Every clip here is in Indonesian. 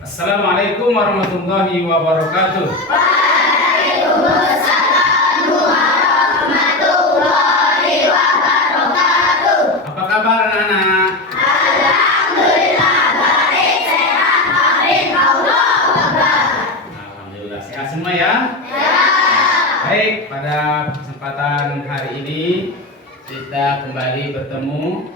Assalamualaikum warahmatullahi wabarakatuh. Waalaikumsalam warahmatullahi wabarakatuh. Apa kabar anak-anak? Alhamdulillah baik, sehat, Allah Akbar. Alhamdulillah sehat semua ya. Ya. Baik, pada kesempatan hari ini kita kembali bertemu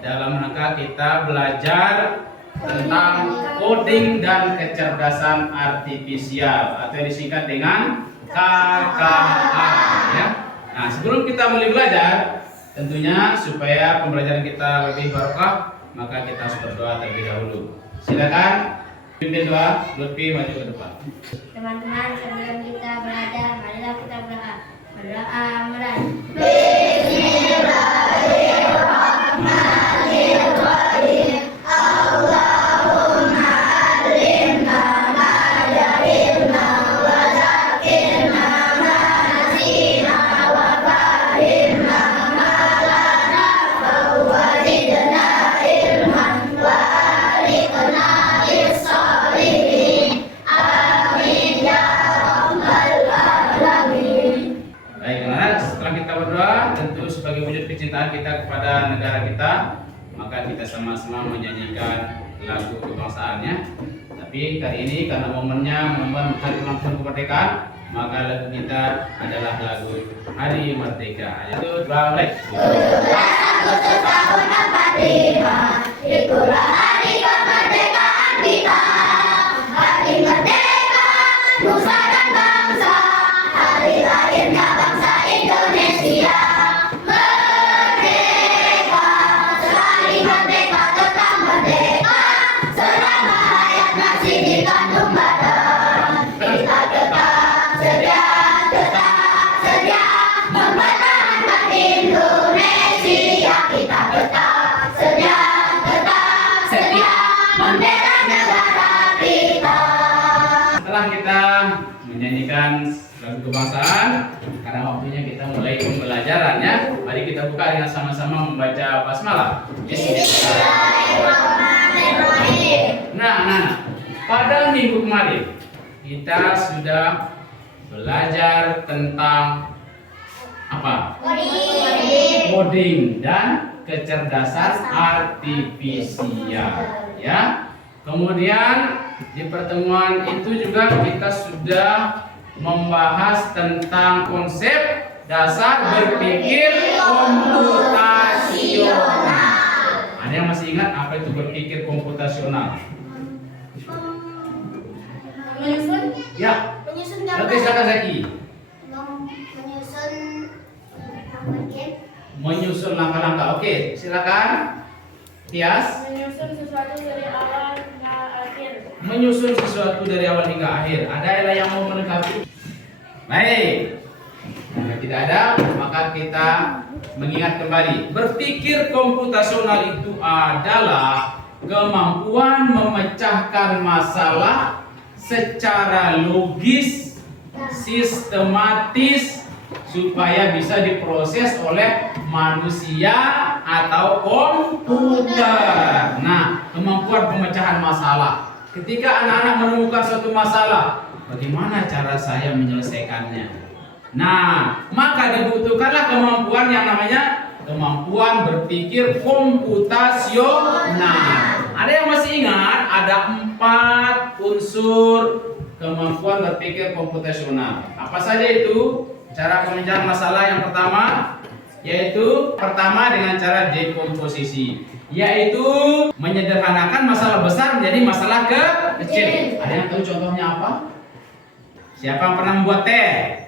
dalam rangka kita belajar tentang coding dan kecerdasan artifisial atau yang disingkat dengan KKA ya. Nah, sebelum kita mulai belajar, tentunya supaya pembelajaran kita lebih barokah, maka kita harus berdoa terlebih dahulu. Silakan pimpin doa, Lutfi maju ke depan. Teman-teman, sebelum kita belajar, marilah kita berdoa. Berdoa mulai. Tentu sebagai wujud kecintaan kita kepada negara kita, maka kita sama-sama menyanyikan lagu kebangsaannya. Tapi kali ini karena momennya momen hari ulang tahun kemerdekaan, maka lagu kita adalah lagu Hari Merdeka. Yaitu balik. 17 Agustus tahun 45, itulah hari kemerdekaan kita. Hari merdeka, nusa dan bangsa, hari lahirnya bangsa Indonesia. Merdeka, sehari merdeka tetap merdeka, selama hayat masih dikandung badan. Kita tetap sedia mempertahankan Indonesia. Kita tetap sedia membela negara kita. Setelah kita menyanyikan lagu kebangsaan, karena waktunya kita mulai pembelajaran ya. Mari kita buka dengan sama-sama membaca basmalah. Bismillahirrahmanirrahim. Nah, pada minggu kemarin kita sudah belajar tentang apa? Coding dan kecerdasan artifisial ya. Kemudian di pertemuan itu juga kita sudah membahas tentang konsep dasar berpikir komputasional. Ada yang masih ingat apa itu berpikir komputasional? Menyusun Ya. gambar. Oke, silakan Zaki. Menyusun langkah-langkah. Oke, silakan. Tias. Menyusun sesuatu dari awal hingga akhir. Menyusun sesuatu dari awal hingga akhir. Ada yang mau melengkapi? Baik. Jika tidak ada, maka kita mengingat kembali. Berpikir komputasional itu adalah kemampuan memecahkan masalah secara logis, sistematis, supaya bisa diproses oleh manusia atau komputer. Nah, kemampuan pemecahan masalah. Ketika anak-anak menemukan suatu masalah, bagaimana cara saya menyelesaikannya? Nah, maka dibutuhkanlah kemampuan yang namanya kemampuan berpikir komputasional. Ada yang masih ingat? Ada 4 unsur kemampuan berpikir komputasional. Apa saja itu? Cara pemecahan masalah yang pertama, yaitu dengan cara dekomposisi, yaitu menyederhanakan masalah besar menjadi masalah kecil. Ada yang tahu contohnya apa? Siapa yang pernah membuat teh?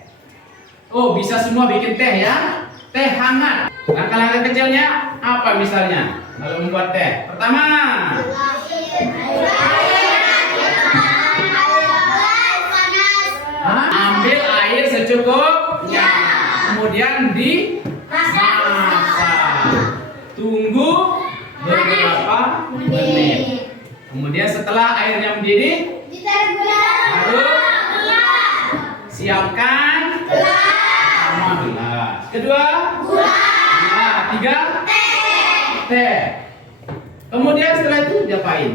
Oh, bisa semua bikin teh ya? Teh hangat. Langkah-langkah kecilnya apa misalnya? Kalau membuat teh, pertama, ambil air secukupnya, kemudian dimasak, tunggu beberapa menit. Kemudian setelah airnya mendidih, baru siapkan gelas. Kedua, gula. Tiga, teh. Kemudian setelah itu diapain?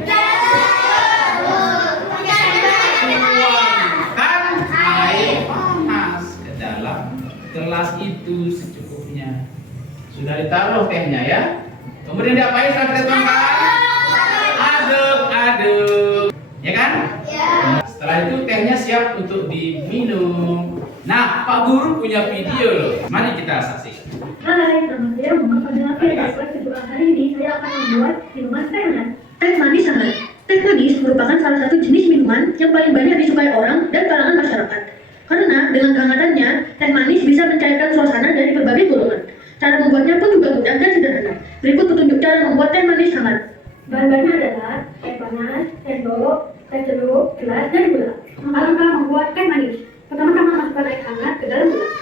segelas itu secukupnya. Sudah ditaruh tehnya ya. Kemudian diapain setelah kita tuangkan? Aduk. Ya kan? Ya. Setelah itu tehnya siap untuk diminum. Nah, Pak Guru punya video loh. Mari kita saksikan. Hai, nama saya Muhammad Fadil Afif. Untuk hari ini saya akan membuat minuman teh hangat. Teh manis hangat. Teh manis merupakan salah satu jenis minuman yang paling banyak disukai orang dan kalangan masyarakat. Karena dengan kehangatannya, teh manis bisa mencairkan suasana dari berbagai golongan. Cara membuatnya pun juga mudah dan sederhana. Berikut petunjuk cara membuat teh manis hangat. Bahan-bahannya adalah teh panas, sendok, teh jeruk, gelas, dan gula. Alangkah membuat teh manis. Pertama-tama masukkan air hangat ke dalam gelas.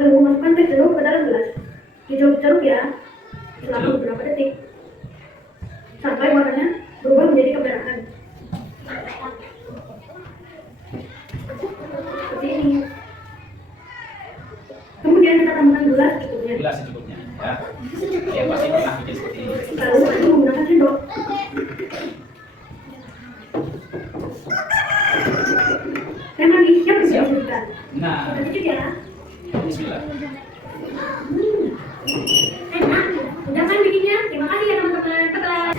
Lalu masukkan teh jeruk ke dalam gelas. Diceruk-ceruk ya, selama beberapa detik. Sampai warnanya berubah menjadi kemerahan. Seperti ini. Kemudian kita tambahkan gula secukupnya. Gula secukupnya ya. Ya pasti pernah bikin seperti ini. Lalu kita menggunakan sendok. Teh manis siap disajikan. Nah, Kita cicip ya. bismillah. Enak. Udah kan bikinnya? Terima kasih ya teman-teman. Bye-bye.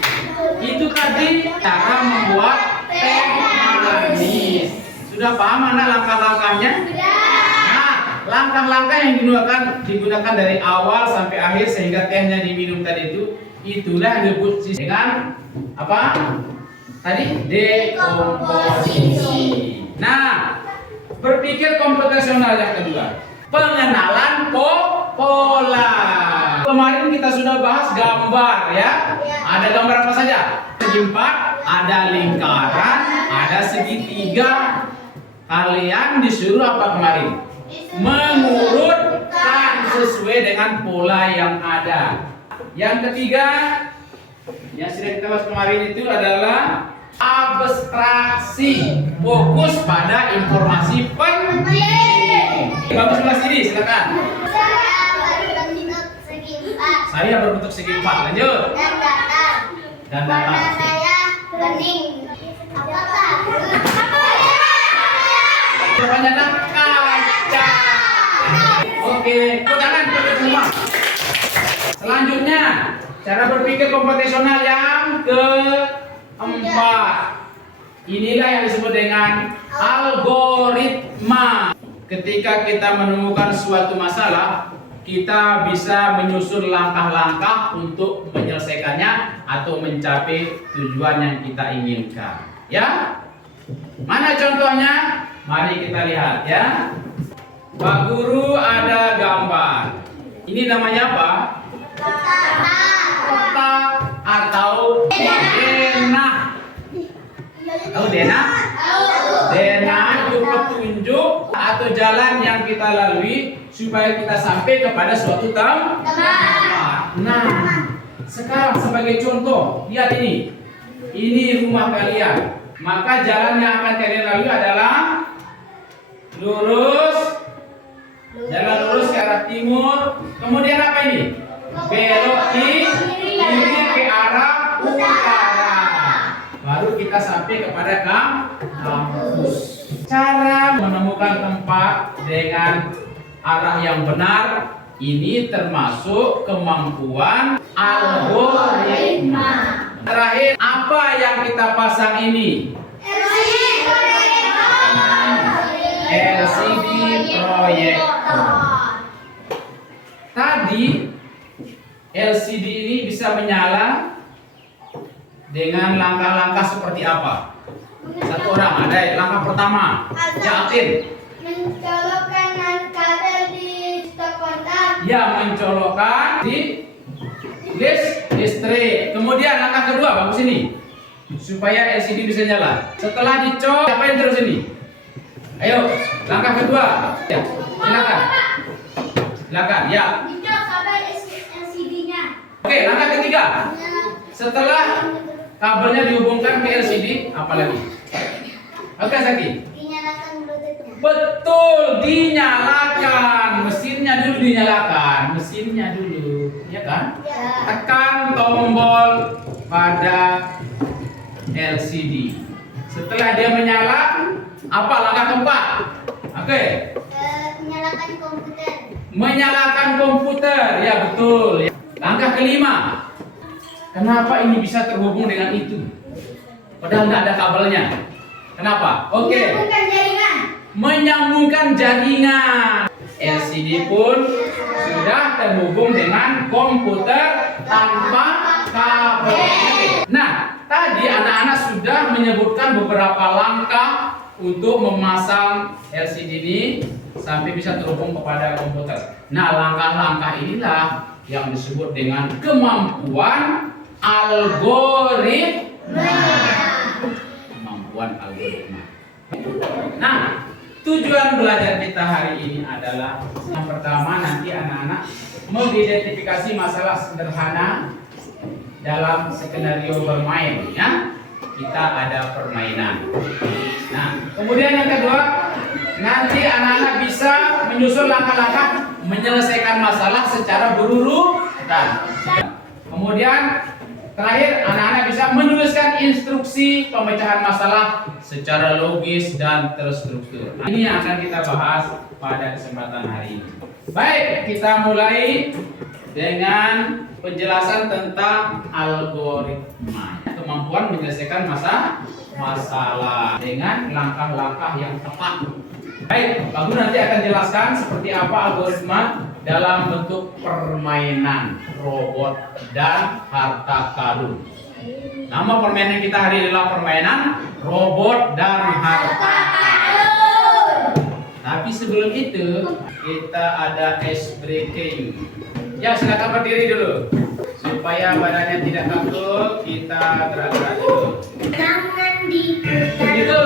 Itu tadi cara membuat teh manis. Sudah paham Anda langkah-langkahnya? Nah, langkah-langkah yang digunakan dari awal sampai akhir sehingga tehnya diminum tadi itulah yang disebut dengan apa? Tadi dekomposisi. Nah, berpikir komputasional yang kedua, pengenalan pola. Kemarin kita sudah bahas gambar ya. Ada gambar apa saja? Segi empat, ada lingkaran, ada segitiga. Kalian disuruh apa kemarin? Mengurutkan sesuai dengan pola yang ada. Yang ketiga, yang sudah kita bahas kemarin itu adalah abstraksi, fokus pada informasi penting. Bagus sebelah sini, silakan. Saya berbentuk segi empat. Lanjut. Dan datar. saya bening. Apakah? Jawabannya adalah kaca. Oke, tangan tutup semua. Selanjutnya, cara berpikir komputasional yang keempat. Inilah yang disebut dengan algoritma. Ketika kita menemukan suatu masalah, kita bisa menyusun langkah-langkah untuk menyelesaikannya atau mencapai tujuan yang kita inginkan. Ya? Mana contohnya? Mari kita lihat ya. Pak Guru ada gambar. Ini namanya apa? Kotak atau denah. Tahu denah? Denah itu petunjuk atau jalan yang kita lalui supaya kita sampai kepada suatu tempat. Nah, sekarang sebagai contoh, lihat ini. Ini rumah kalian. Maka jalan yang akan kalian lalui adalah lurus. Jalan lurus ke arah timur. Kemudian apa ini? Belok kiri ke arah utara. Baru kita sampai kepada kampus. Cara menemukan tempat dengan arah yang benar ini termasuk kemampuan algoritma. Terakhir, apa yang kita pasang ini? LCD proyektor. Tadi LCD ini bisa menyala dengan langkah-langkah seperti apa? Satu orang ada langkah pertama. Yakin? Mencolokkan kabel di stok kontak. Ya, mencolokkan di listrik. Kemudian langkah kedua, bagus ini. Supaya LCD bisa nyala. Setelah dicok, apa yang terus ini? Ayo, langkah kedua. Ya, silakan. Silakan, ya. Dicok kabel LCD-nya. Oke, langkah ketiga. Setelah kabelnya dihubungkan ke LCD, apa lagi? Oke, Zaki. Dinyalakan Bluetooth-nya. Betul, dinyalakan. Mesinnya dulu dinyalakan. Mesinnya dulu, ya kan? Ya. Tekan tombol pada LCD. Setelah dia menyala, apa langkah keempat? Oke. Menyalakan komputer, ya betul. Langkah kelima, kenapa ini bisa terhubung dengan itu? Padahal nggak ada kabelnya. Kenapa? Oke. Bukan jaringan. Menyambungkan jaringan. LCD pun sudah terhubung dengan komputer tanpa kabel. Nah, tadi anak-anak sudah menyebutkan beberapa langkah untuk memasang LCD ini sampai bisa terhubung kepada komputer. Nah, langkah-langkah inilah yang disebut dengan kemampuan algoritma. Kemampuan algoritma. Nah, tujuan belajar kita hari ini adalah yang pertama, nanti anak-anak mengidentifikasi masalah sederhana dalam skenario bermain, ya. Kita ada permainan. Nah, kemudian yang kedua, nanti anak-anak bisa menyusun langkah-langkah menyelesaikan masalah secara berurutan. Kemudian terakhir, anak-anak bisa menuliskan instruksi pemecahan masalah secara logis dan terstruktur. Nah, ini yang akan kita bahas pada kesempatan hari ini. Baik, kita mulai dengan penjelasan tentang algoritma. Kemampuan menyelesaikan masalah dengan langkah-langkah yang tepat. Baik, Pak Guru nanti akan jelaskan seperti apa algoritma dalam bentuk permainan, robot, dan harta karun. Nama permainan kita hari ini adalah permainan robot dan harta karun. Tapi sebelum itu kita ada ice breaking. Ya, silakan berdiri dulu supaya badannya tidak kaku. Kita gerak-gerak dulu. Tangan diputar. Gitu.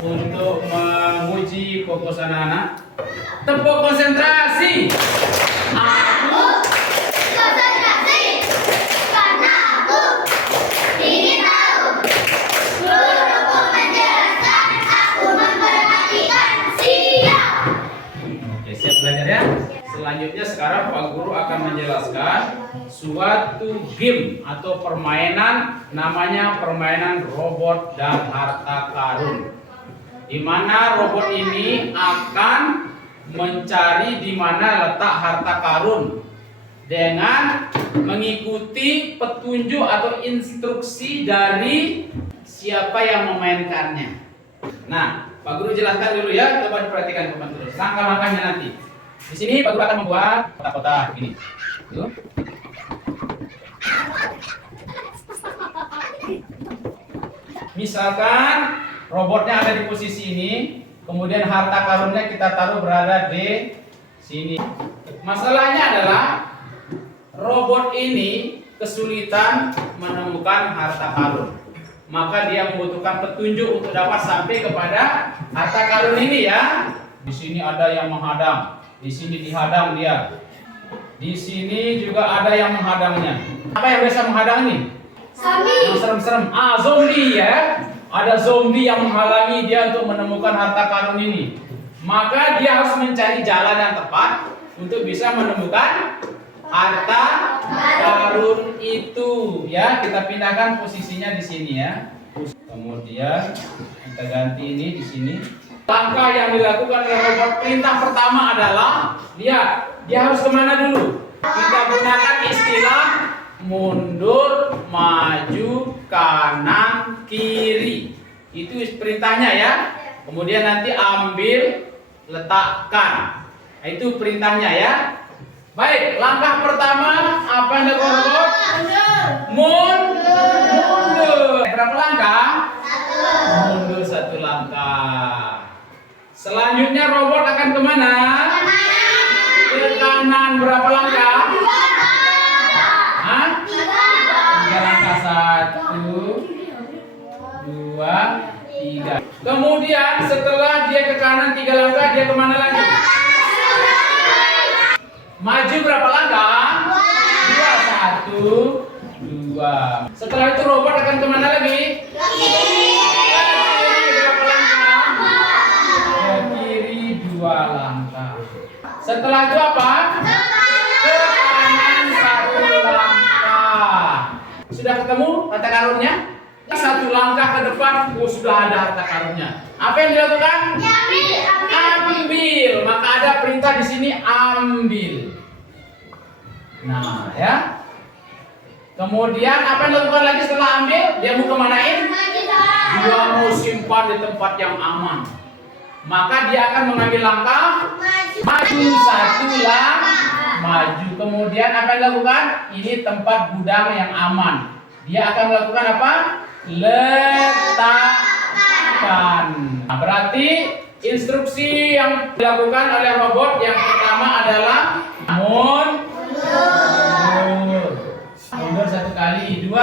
Untuk menguji fokus anak-anak, tepuk konsentrasi. Aku konsentrasi karena aku ingin tahu. Guruku menjelaskan, aku memperhatikan. Siap. Oke, siap belajar ya. Selanjutnya sekarang Pak Guru akan menjelaskan suatu game atau permainan, namanya permainan robot dan harta karun. Di mana robot ini akan mencari di mana letak harta karun dengan mengikuti petunjuk atau instruksi dari siapa yang memainkannya. Nah, Pak Guru jelaskan dulu ya, coba diperhatikan teman terus langkah-langkahnya nanti. Di sini Pak Guru akan membuat kotak-kotak begini. Tuh. Misalkan robotnya ada di posisi ini, kemudian harta karunnya kita taruh berada di sini. Masalahnya adalah robot ini kesulitan menemukan harta karun. Maka dia membutuhkan petunjuk untuk dapat sampai kepada harta karun ini ya. Di sini ada yang menghadang, di sini dihadang dia. Di sini juga ada yang menghadangnya. Apa yang biasa menghadang nih? Yang serem-serem. Zombie ya. Ada zombie yang menghalangi dia untuk menemukan harta karun ini. Maka dia harus mencari jalan yang tepat untuk bisa menemukan harta karun itu. Ya, kita pindahkan posisinya di sini ya. Kemudian kita ganti ini di sini. Langkah yang dilakukan oleh robot, perintah pertama adalah lihat, dia harus kemana dulu? Kita gunakan istilah mundur, maju, kanan, kiri. Itu perintahnya ya. Kemudian nanti ambil, letakkan. Nah, itu perintahnya ya. Baik, langkah pertama apa yang dilakukan robot? Mundur. Berapa langkah? Mundur satu langkah. Selanjutnya robot akan kemana? Ke kanan. Berapa langkah? dua, tiga. Kemudian setelah dia ke kanan 3 langkah, dia kemana lagi? Maju berapa langkah? 2, 1, 2. Setelah itu robot akan kemana lagi? Ke kiri berapa langkah? Ke kiri 2 langkah. Setelah itu apa? Ke kanan 1 langkah. Sudah ketemu harta karunnya? 1 langkah ke depan, sudah ada harta karunnya. Apa yang dilakukan? Ambil. Maka ada perintah di sini ambil. Nah, ya. Kemudian apa yang dilakukan lagi setelah ambil? Dia mau kemanain? Dia mau simpan di tempat yang aman. Maka dia akan mengambil langkah maju 1 langkah maju. Kemudian apa yang dilakukan? Ini tempat gudang yang aman. Dia akan melakukan apa? Letakkan. Nah, berarti instruksi yang dilakukan oleh robot yang pertama adalah mundur. Mundur 1 kali, 2.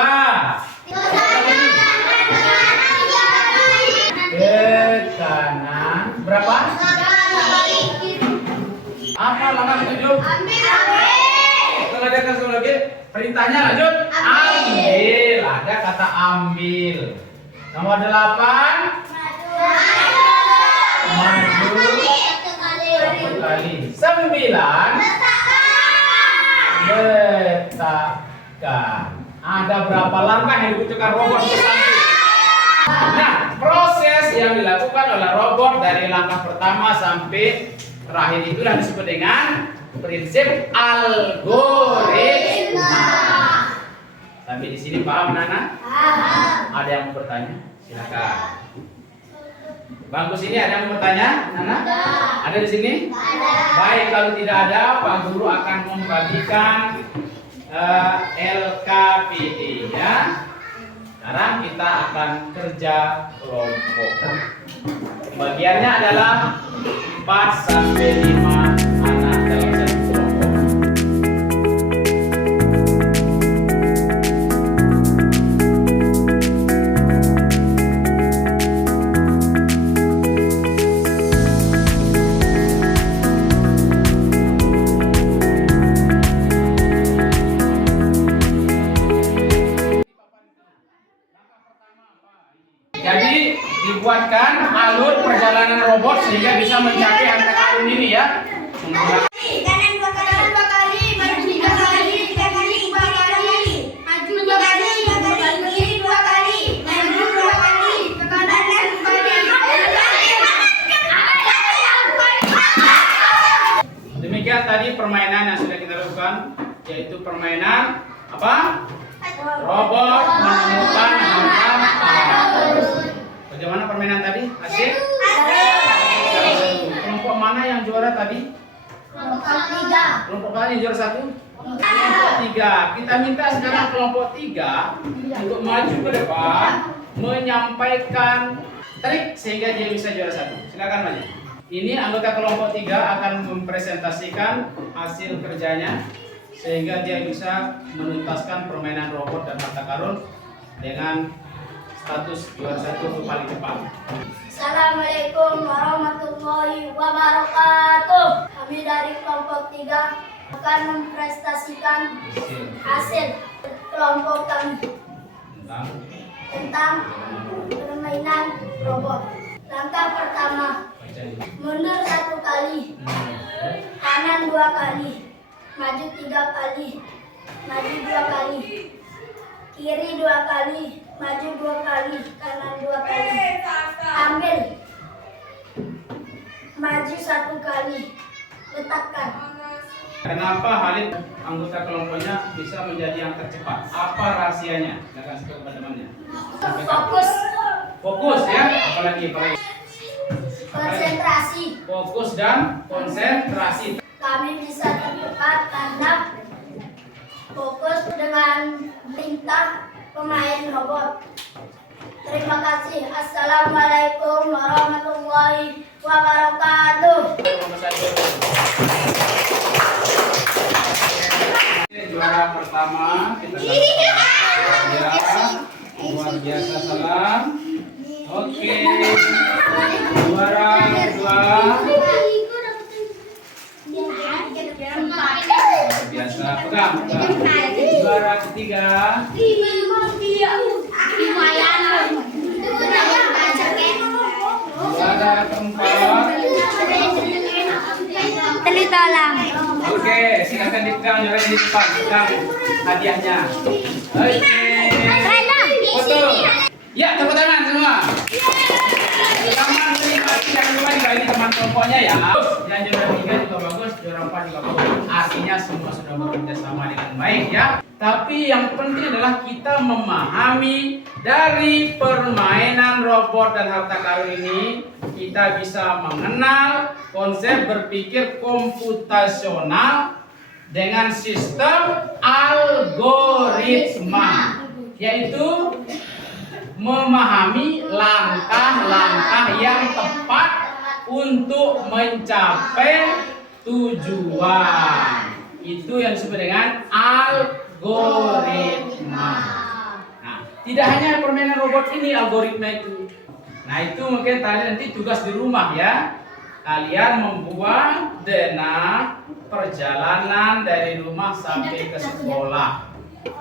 Ke kanan. Berapa? Apa langkah 7? Setelah dia kasih lagi, perintahnya lanjut. Ambil. Ada kata ambil. Nomor 8. Maju 1 kali. 9. Letakkan. Ada berapa langkah yang dibutuhkan robot untuk sampai? Nah, proses yang dilakukan oleh robot dari langkah pertama sampai terakhir itu yang disebut dengan prinsip algoritma. Sampai di sini paham, Nana? Ada yang mau bertanya? Silakan. Bangku sini ada yang mau bertanya, Nana? Ada di sini? Baik, kalau tidak ada, Pak Guru akan membagikan LKPD ya. Sekarang kita akan kerja kelompok. Bagiannya adalah 4 sampai 5 anak dalam satu kelompok. Jadi dibuatkan alur perjalanan robot sehingga bisa mencapai harta karun ini ya. Kanan 2 kali, maju 3 kali, 3 kali, 4 kali, maju 2 kali, 3 kali, kiri 2 kali, maju 2 kali, ke kanan 2 kali. Demikian tadi permainan yang sudah kita lakukan, yaitu permainan apa? Robot menemukan harta karun. Bagaimana permainan tadi? Asik? Kelompok mana yang juara tadi? Kelompok 3. Kelompok mana yang juara 1? Kelompok 3. Kita minta sekarang kelompok 3 untuk maju ke depan menyampaikan trik sehingga dia bisa juara 1. Silakan maju. Ini anggota kelompok 3 akan mempresentasikan hasil kerjanya sehingga dia bisa menuntaskan permainan robot dan harta karun dengan status juara 1 itu paling cepat. Assalamualaikum warahmatullahi wabarakatuh. Kami dari kelompok 3 akan mempresentasikan hasil kelompok kami tentang permainan robot. Langkah pertama, mundur 1 kali, kanan 2 kali, maju 3 kali, maju 2 kali, kiri 2 kali, maju 2 kali, kanan 2 kali, ambil, maju 1 kali, letakkan. Kenapa Halid anggota kelompoknya bisa menjadi yang tercepat? Apa rahasianya? Silakan sebut teman-temannya. Fokus, Fokus ya, apalagi konsentrasi. fokus dan konsentrasi. Kami bisa tercepat karena fokus dengan perintah pemain robot. Terima kasih. Assalamualaikum warahmatullahi wabarakatuh. Juara pertama kita dapat biasa salam. Oke. Juara kedua. Biasa pegang. Juara ketiga. Juara keempat. Telitalam. Oke, silakan dipegang juara di depan, pegang hadiahnya. Oke. Foto. Ya, tepuk tangan semua. Selamat menikmati, jangan lupa dibagi teman kelompoknya ya. Yang juara 3 juga bagus, juara 4 juga bagus. Artinya semua sudah bekerja sama dengan baik ya. Tapi yang penting adalah kita memahami dari permainan robot dan harta karun ini, kita bisa mengenal konsep berpikir komputasional dengan sistem algoritma, yaitu memahami langkah-langkah yang tepat untuk mencapai tujuan. Itu yang disebut dengan algoritma. Nah, tidak hanya permainan robot ini algoritma itu. Nah, itu mungkin tadi nanti tugas di rumah ya. Kalian membuat dana perjalanan dari rumah sampai ke sekolah.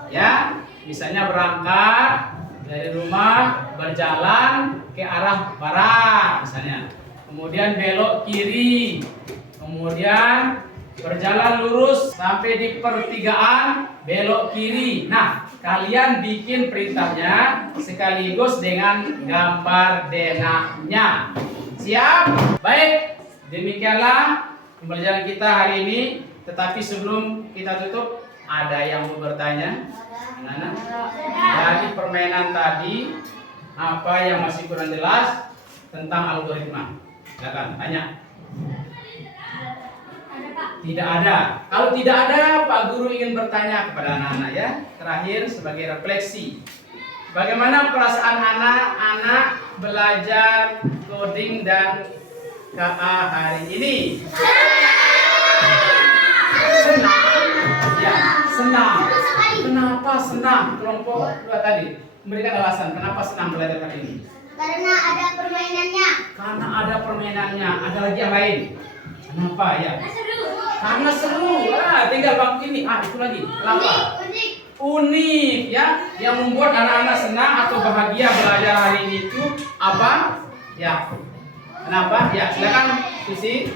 Ya, misalnya berangkat dari rumah berjalan ke arah barat misalnya, kemudian belok kiri, kemudian berjalan lurus sampai di pertigaan belok kiri. Nah, kalian bikin perintahnya sekaligus dengan gambar denahnya. Siap? Baik, demikianlah pembelajaran kita hari ini. Tetapi sebelum kita tutup, ada yang mau bertanya? Anak-anak? Dari permainan tadi, apa yang masih kurang jelas tentang algoritma? Silakan tanya. Tidak ada. Kalau tidak ada, Pak Guru ingin bertanya kepada anak-anak ya. Terakhir sebagai refleksi. Bagaimana perasaan anak-anak belajar coding dan KA hari ini? Senang. Ya, senang. Kenapa senang? Kelompok dua tadi memberikan alasan kenapa senang belajar hari ini. Karena ada permainannya. Karena ada permainannya. Ada lagi yang lain. Kenapa ya? Karena seru. Tinggal bangku ini. Itu lagi. Kenapa? Unik ya. Yang membuat anak-anak senang atau bahagia belajar hari ini itu apa? Ya. Kenapa? Ya, silakan Susi.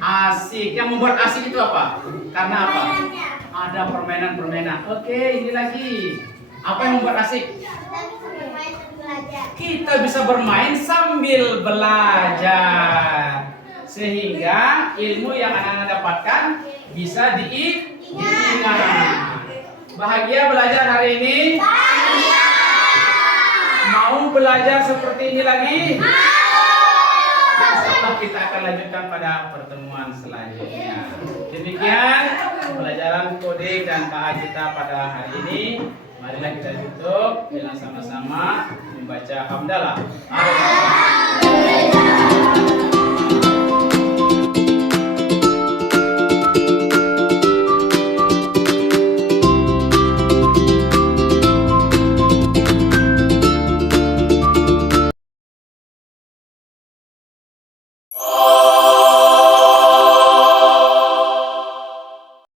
Asik. Yang membuat asik itu apa? Karena apa? Ada permainan-permainan. Oke, ini lagi. Apa yang membuat asik? Kita bisa bermain sambil belajar. Sehingga ilmu yang anak-anak dapatkan bisa diingat. Bahagia belajar hari ini? Mau belajar seperti ini lagi? Insyaallah kita akan lanjutkan pada pertemuan selanjutnya. Demikian pembelajaran kode dan KA kita pada hari ini. Marilah kita tutup dengan sama-sama membaca hamdalah.